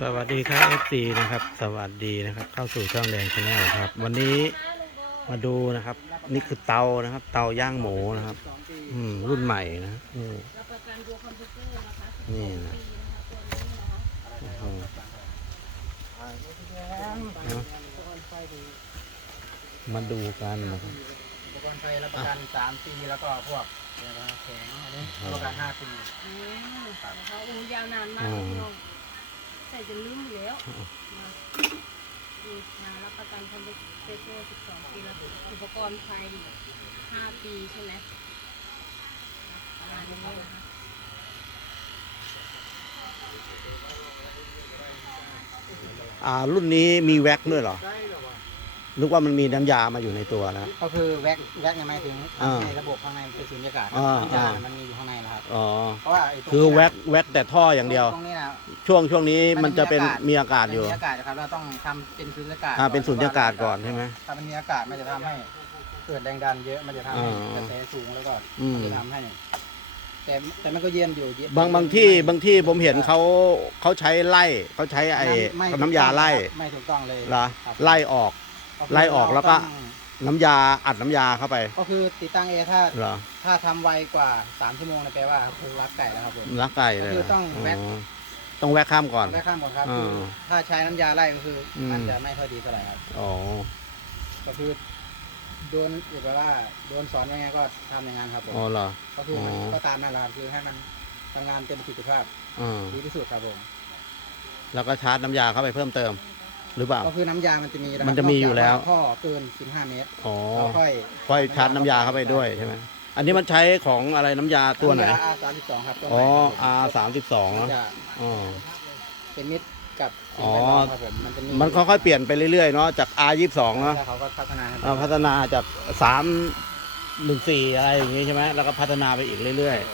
สวัสดีครับ FC นะครับ สวัสดีนะครับ เข้าสู่ช่องแดงชาแนลครับ วันนี้มาดูนะครับ นี่คือเตานะครับ เตาย่างหมูนะครับ อืม รุ่นใหม่นะอืมรับประกันตัวคอมพิวเตอร์นะคะนี่นะปีนะคะตัวนี้นะคะอืมมาดูกันนะครับอุปกรณ์ไฟรับประกันสามปีแล้วก็พวกเดี๋ยวนะแข็งอันนี้รับประกันห้าปีอืมนะคะโอ้ยาวนานมากพี่น้อง ใส่จนลืมอยู่แล้วนะนี่มารับประกันคอมพิวเตอร์12 ปีแล้วอุปกรณ์ไฟ5 ปีใช่ไหมประมาณนี้นะคะอ่ารุ่นนี้มีแว็กด้วยเหรอ นึกว่ามันมีน้ำยามาอยู่ในตัวนะ ก็คือแว็กแว็กเนี่ยหมายถึงอ่าในระบบข้างในเป็นสุญญากาศอ่าน้ำยาอ่า มันมีอยู่ข้างในนะครับอ๋อ เพราะว่าไอ้ตรงคือนี้นะแว็กแว็กแต่ท่ออย่างเดียว ตรงนี้นะ ช่วงช่วงนี้มันจะเป็นมีอากาศอยู่มันมีอากาศนะครับเราต้องทำเป็นสุญญากาศอ่าเป็นสุญญากาศก่อนใช่ไหม ถ้ามันมีอากาศมันจะทำให้เกิดแรงดันเยอะมันจะทำให้อ่ากระแสสูงแล้วก็อืมจะทำให้ แต่แต่มันก็เย็นอยู่เย็น บางบางที่บางที่ผมเห็นเขาเขาใช้ไล่เขาใช้ไอ้ไม่น้ำยาไล่ไม่ถูกต้องเลยเหรอครับไล่ออกคือไล่ออกแล้วก็ เราต้องน้ำยาอัดน้ำยาเข้าไปก็คือติดตั้งเอร์ถ้าเหรอถ้าทำไวกว่า 3 ชั่วโมงนะแปลว่าคือรักไก่แล้วครับผม รักไก่เลยก็คือต้องแว็ก ต้องแวกข้ามก่อน ได้ข้ามหมดครับอ่าคือถ้าใช้น้ำยาไล่ก็คืออม มันจะไม่ค่อยดีเท่าไหร่ครับ อ๋อ ก็คือโดนแบบว่าโดนสอนยังไงก็ทำอย่างนั้นครับผมอ๋อเหรอ ก็คือมันอ๋อ ก็ตามนั่นแหละครับคือให้มันทำงานเต็มประสิทธิภาพอ่าดีที่สุดครับผมแล้วก็ชาร์จน้ำยาเข้าไปเพิ่มเติม หรือเปล่า ก็คือน้ำยามันจะมีนะครับมันจะมีอยู่แล้ว นกจากาท่อเกิน 15 เมตรอ๋อ เราค่อยค่อยชาร์จน้ำยาเข้าไปด้วยใช่ไหม อันนี้มันใช้ของอะไรน้ำยาตัวไหนน้ำยา R32 ครับตัวใหอ๋อ ม่ครับผม R สามสิบสองมันจะอ๋อ เป็นมิตรกับสิ่อ๋งอแวดล้อมครับผมมันจะมีมันค่อยๆเปลี่ยนไปเรื่อยๆเนาะจาก R ยี่สิบสองเนาะ แล้วเขาก็พัฒนาให้อ่าพัฒนาจากสามหนึ่งสี่อะไรอย่างงี้ใช่ไหมแล้วก็พัฒนาไปอีกเรื่อยๆอะ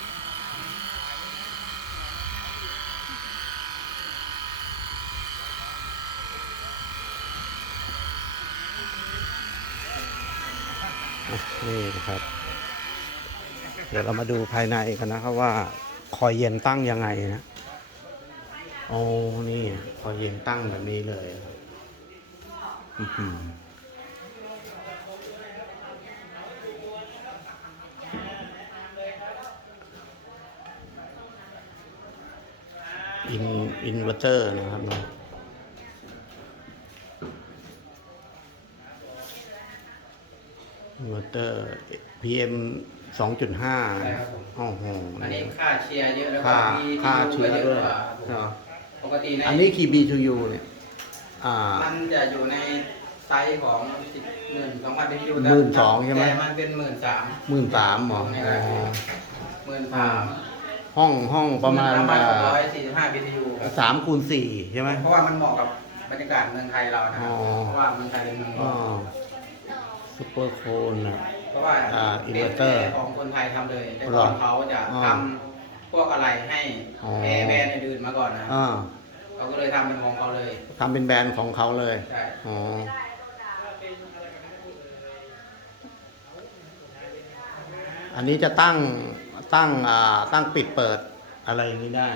นี่นะครับ เดี๋ยวเรามาดูภายในกันนะครับว่าคอยเย็นตั้งยังไงนะโอ้นี่คอยเย็นตั้งแบบนี้เลยอินอินเวอร์เตอร์นะครับนะอินเวอร์เตอร์ PM สองจุดห้าใช่ครับผมโอ้โหอันนี้ค่าเชียร์เยอะแล้วก็ค่ามีค่าที่เชื้อก็ด้วยเยอะกว่าครับผมเนาะปกติในอันนี้คี B2U เนี่ย อ่า มันจะอยู่ในไซส์ของสิบหมื่นสองพัน BTU หมื่นสองใช่ไหม แต่มันเป็นหมื่นสามหมื่นสามหมอในอ๋ราคาอหมื่นสามห้องห้องประมาณประมาณร้อยสี่สิบห้า BTU ครับสามคูณสี่ใช่ไหม เพราะว่ามันเหมาะกับบรรยากาศเมืองไทยเรานะครับอ๋อ เพราะว่าเมืองไทยเป็นเมืองร้อ๋ออน ซุปเปอร์โคนนะ เพราะว่าอ่าเป็น inverter แอร์ของคนไทยทำเลย แต่เหรก่ออนเขาจะอ๋อทำพวกอะไรให้อ๋อ แอร์แบรนด์อื่นๆมาก่อนนะอ่าเขาก็เลยทำเป็นของเขาเลย ทำเป็นแบรนด์ของเขาเลยใช่ อ๋ออันนี้จะตั้งตั้งอ่าตั้งปิดเปิดอะไรอย่างนี้ได้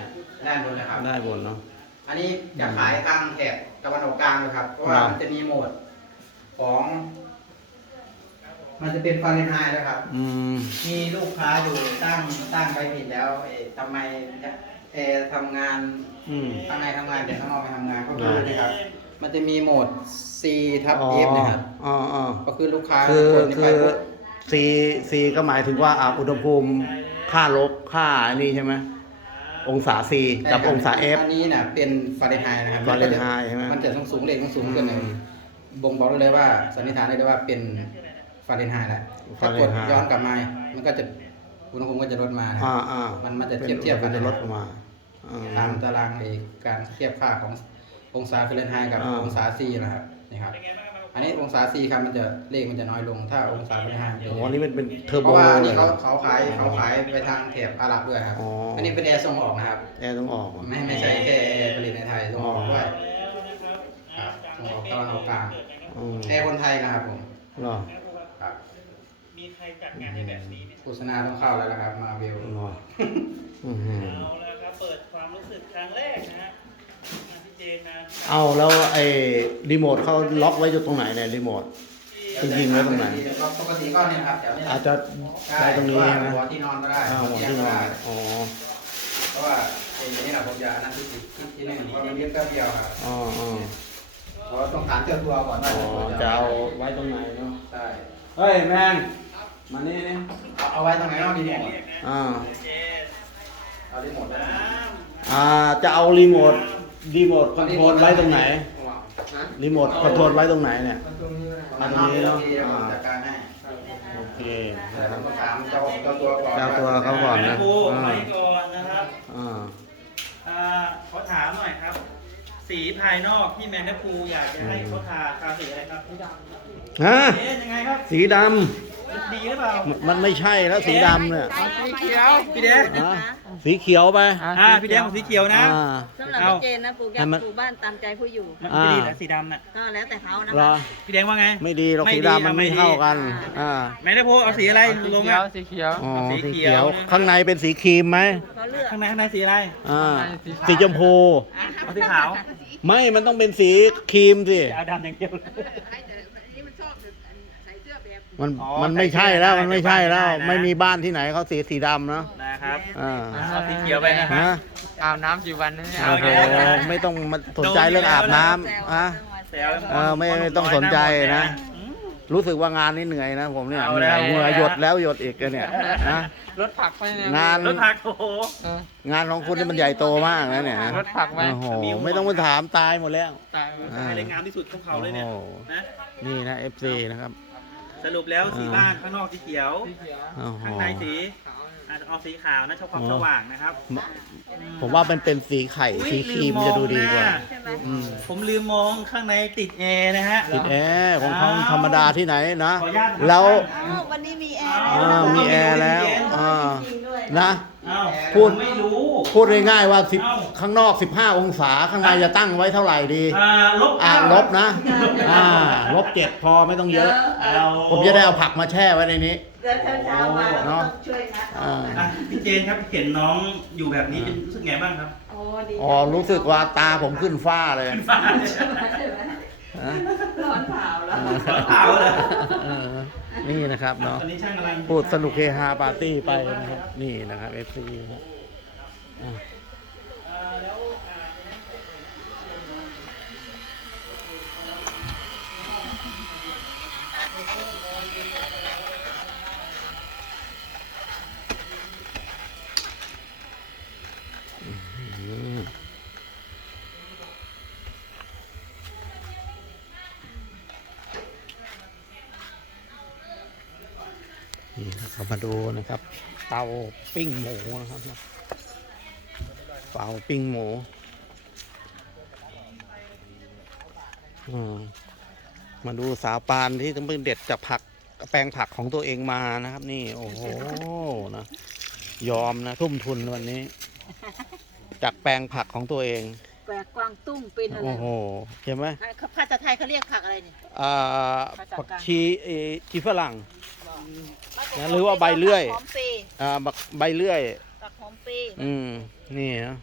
ด้านบนเลยครับ ได้บนเนาะ อันนี้จะขายทางแถบตะวันออกกลางเลยครับ เพราะว่าครับ มันจะมีโหมดของ มันจะเป็นฟาเรนไฮต์นะครับ อืม มีลูกค้าอยู่ตั้งตั้งไปผิดแล้วเอ๊ะทำไมแอร์ทำงานอืม ข้างในทำงานแต่ข้างนอกไม่ทำงานก็คือได้นี่ครับ มันจะมีโหมด C ทับอ๋อ F นะครับ อ๋ออ๋อก็คือลูกค้าคือคนที่คืไปอปุ๊บ C C ก็หมายถึงว่าอ่าอุณหภูมิค่าลบค่าอันนี้ใช่ไหมองศา C กับองศา F อันนี้น่ะเป็นฟาเรนไฮต์นะครับฟาเรนไฮต์ใช่ไหมมันจะสูงสูงๆเลขสูงๆขึ้นเลยอืม บ่งบอกได้เลยว่าสันนิษฐานได้เลยว่าเป็น ฟาเรนไฮต์แล้วถ้ากด Fahrenheit ย้อนกลับมา มันก็จะอุณหภูมิก็จะลดมานะ อ่าอ่ามันมันจะเทียบเทียบกัน จะลดลงมาอืมตามตารางในการเทียบค่าขององศาฟาเรนไฮต์กับอ่า องศาซีนะครับนี่ครับ อันนี้องศาซีครับมันจะเลขมันจะน้อยลง ถ้าองศาฟาเรนไฮต์มันจะอ๋เยออะนี่มันเป็นเทอร์เพโบราะว่าอันเลนี้ยเขาเขาขายเขาขายไปทางแถบอาหรับด้วยครับ อ๋ออั อันนี้เป็นแอร์ส่งออกนะครับ แอร์ต้องออกเหรอไม่ไม่ใช่แค่แอร์ผลิตในไทยส่งออกด้วยครับส่งออกตะวันออกกลางอืมแอร์คนไทยนะครับผม เหรอ ครับมีใครจัดงานในแบบนี้ไหมโฆษณาต้องเข้าแล้วนะครับ มาเวลเหรออือหือเอาแล้วครับเปิดความรู้สึกครั้งแรกนะฮะอะพี่เจเอาแล้วไอ้รีโมทเขาล็อกไว้อยู่ตรงไหนเนี่ยรีโมทจะยิงไว้ตรงไหน ปกติก็เนี่ยครับแถวนี้อาจจะได้ตรงนี้ใช่นะหัวที่นอนก็ได้อ่าหัวที่นอนได้อ๋อเพราะว่าไอ้นี่นะผมจะอันนั่นที่ติดที่ที่หนึ่งเพราะมันเรียกแป๊บเดียวครับอ๋ออ๋อเพราะต้องถามเจ้าตัวก่อนว่าอ๋อเจ้าตัวจะเอาไว้ตรงไหนเนาะ ใช่ เฮ้ยแมนมานี่นี่เอาเอาไว้ตรงไหนเนาะรีโมทอ่าเอารีโมทไว้ตรงไหนอ่าจะเอารีโมทรีโมทคอนโทรลไว้ตรงไหนฮะรีโมทคอนโทรลไว้ตรงไหนเนี่ยตรงนี้เอาตรงนี้เนาะดี๋ยวผมจัดการให้โอเคแต่นะคผรับมต้องถามเจ้าเจ้าตัวก่อนเจ้าตัวเขาก่อนแม่นะครูอ่าไปก่อนนะครับอ่าอ่าขอถามหน่อยครับ สีภายนอกที่แมงดาพูอยากจะให้เขาทาทาสีอะไรครับฮะเอ๊ะยังไงครับสีดดีหรือเปล่าำมันไม่ใช่แล้วสีดำเนี่ยสีเขียวพี่เดชฮะสีเขียวไปอ่าพี่แดงของสีเขียวนะ อ่า สำหรับเอา พี่เจนนะปลูกแก้ให้วมัน ปลูกบ้านตามใจผู้อยู่ มันอ่าจะดีเหรอสีดำน่ะก็แล้วแต่เขานะเหรอคะพี่แดงว่าไง ไม่ดีหรอกไม่สีดีดำมันอะไม่ไม่ดี เท่ากัน อ่าแมงดาพูเอาสีอะไรลงอะ สีเขียวอ๋อสีสีเขีเขียยววนะข้างในเป็นสีครีมไหมเขาเลือกข้างในข้างในสีอะไรอ่าสีชมพู เอาสีขาว ไม่มันต้องเป็นสีครีมสิเอาดำอย่างเดียวมันอ๋อมันไม่ใช่แล้วใส่มันไม่ใช่แล้วได้นะ ไม่มีบ้านที่ไหนเขาสีสีดำเนาะนะครับอ่าเอาสีเขียวไปนะครันะบอาบน้ำกี่วันนะเนี่ยเอาโอ้อีโหกแล้วไม่ต้องมาสนใจเรื่องอาบน้ำอะแซวเออไม่ไม่ต้องสนใจนะอืม รู้สึกว่างานนี้เหนื่อยนะผมเนี่ยเอาเหนื่อยแล้ว เหงื่อหยดแล้วหยดอีกอะเนี่ยนะรถผักไปเนี่ยงานรถผักโอ้โหงานของคุณนี่มันใหญ่โตมากนะเนี่ยนะรถผักไหมโอ้โหไม่ต้องมาถามตายหมดแล้ว ตายไหมอ่า อะไรงามที่สุดของเขาเลยเนี่ยโอ้โห นะนี่นะ FC นะครับ สรุปแล้วสีอ่าบ้านข้างนอกสีเขียวสีเขียว โอ้โหข้างในสีขาวอาจจะ เอาสีขาวนะชอบความอ๋อสว่างนะครับผมว่ามันเป็นสีไข่อุ๊ยสีครีมลืมจะดูดีกว่ามองหน้ใช่ไหมอืม ผมลืมมองข้างในติดแอร์นะฮะ ติดแอร์ของเขาอ้าวธรรมดาที่ไหนนะ ขออนุญาตแล้ว อ้าววันนี้มีแอร์อ้าวอ่ามีแอร์แล้วอ่า จริงด้วยนะ เอ้าพูด ผมไม่รู้ พูดง่ายๆว่าสิบเอ้า ข้างนอก 15 องศาข้างในจะตั้งไว้เท่าไหร่ดี อ่าลบอ่าเก้าลบนะ อ่าลบเจ็ดพอไม่ต้องเยอะ เอาผมจะได้เอาผักมาแช่ไว้ในนี้ เดี๋ยวเช้าๆมาเราก็ต้องช่วยนะอ่า อะพี่เจนครับเห็นน้องอยู่แบบนี้เป็นรู้สึกไงบ้างครับโอ้ดีอ๋อรู้สึกว่าตาผมขึ้นฟ้าเลยขึ้นฟ้าเลยใช่ไหมใช่ไหมฮะร้อนเผาแล้วเปล่าเลยเออนี่นะครับเนาะตอนนี้ช่างกำลังพูดสนุกเฮฮาปาร์ตี้ไปนะครับ นี่นะครับ FC ครับอะอ่ นี่นะครับมาดูนะครับ เตาปิ้งหมูนะครับเตาปิ้งหมูอืมมาดูสาวปานที่ต้องเป็นเด็ดจากผักแปลงผักของตัวเองมานะครับ นี่โอ้โหนะยอมนะ ทุ่มทุนวันนี้ จากแปลงผักของตัวเองแปลกกวางตุ้งเป็นอะไรโอ้โหเห็นไหมภาษาไทยเขาเรียกผักอะไรเนี่ยอ่าภาษากลางผักชีเออชีฝรั่ง นะหรือว่าใบเลื่อย หอมปีอ่าบักใบเลื่อยผักหอมปีอืม นี่นะ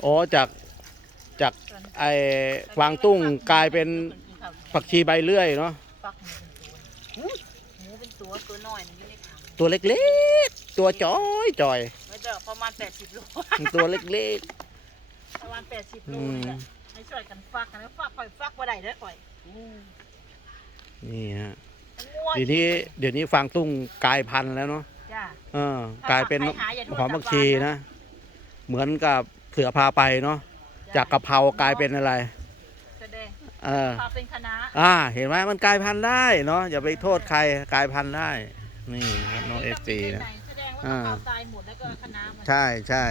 โอ้จากจากไอ้กวางตุ้งกลายเป็นผักชีใบเลื่อยเนาะฟักหมูหมูเป็นตัวตัวน้อยนี่ไม่ได้ทตัวเล็กๆ ตัวจอยจอยำไม่เด้อประมาณ 80โลตัวเล็กประมาณ 80ๆ โลอืมนี่แหละให้ช่วยกันฟักกันฟักข่อยฟักบ่ได้เด้อข่อยนี่ฮะง่วง เดี๋ยวนี้เดี๋ยวนี้ฟางตุ้งกลายพันธุ์แล้วเนาะจ้าเออกลายเป็นถ้าใครหาอย่าโทษ หอมผักชีนะ เหมือนกับเสือพาไปเนาะจากกะเพรากลายเป็นอะไร แสดงเออพาเป็นคณะอ่า เห็นไหมมันกลายพันธุ์ได้เนาะอย่าไปโทษใครกลายพันธุ์ได้ นี่นะครับน้องเอฟซีนะ แสดงว่าอ่าเอาตายหมดแล้วก็คณะมัน ใช่ใช่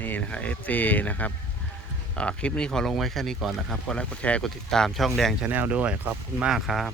นี่นะครับเอฟซีนะครับอ่าคลิปนี้ขอลงไว้แค่นี้ก่อนนะครับกดไลค์กดแชร์กดติดตามช่องแดงชาแนลด้วย ขอบคุณมากครับ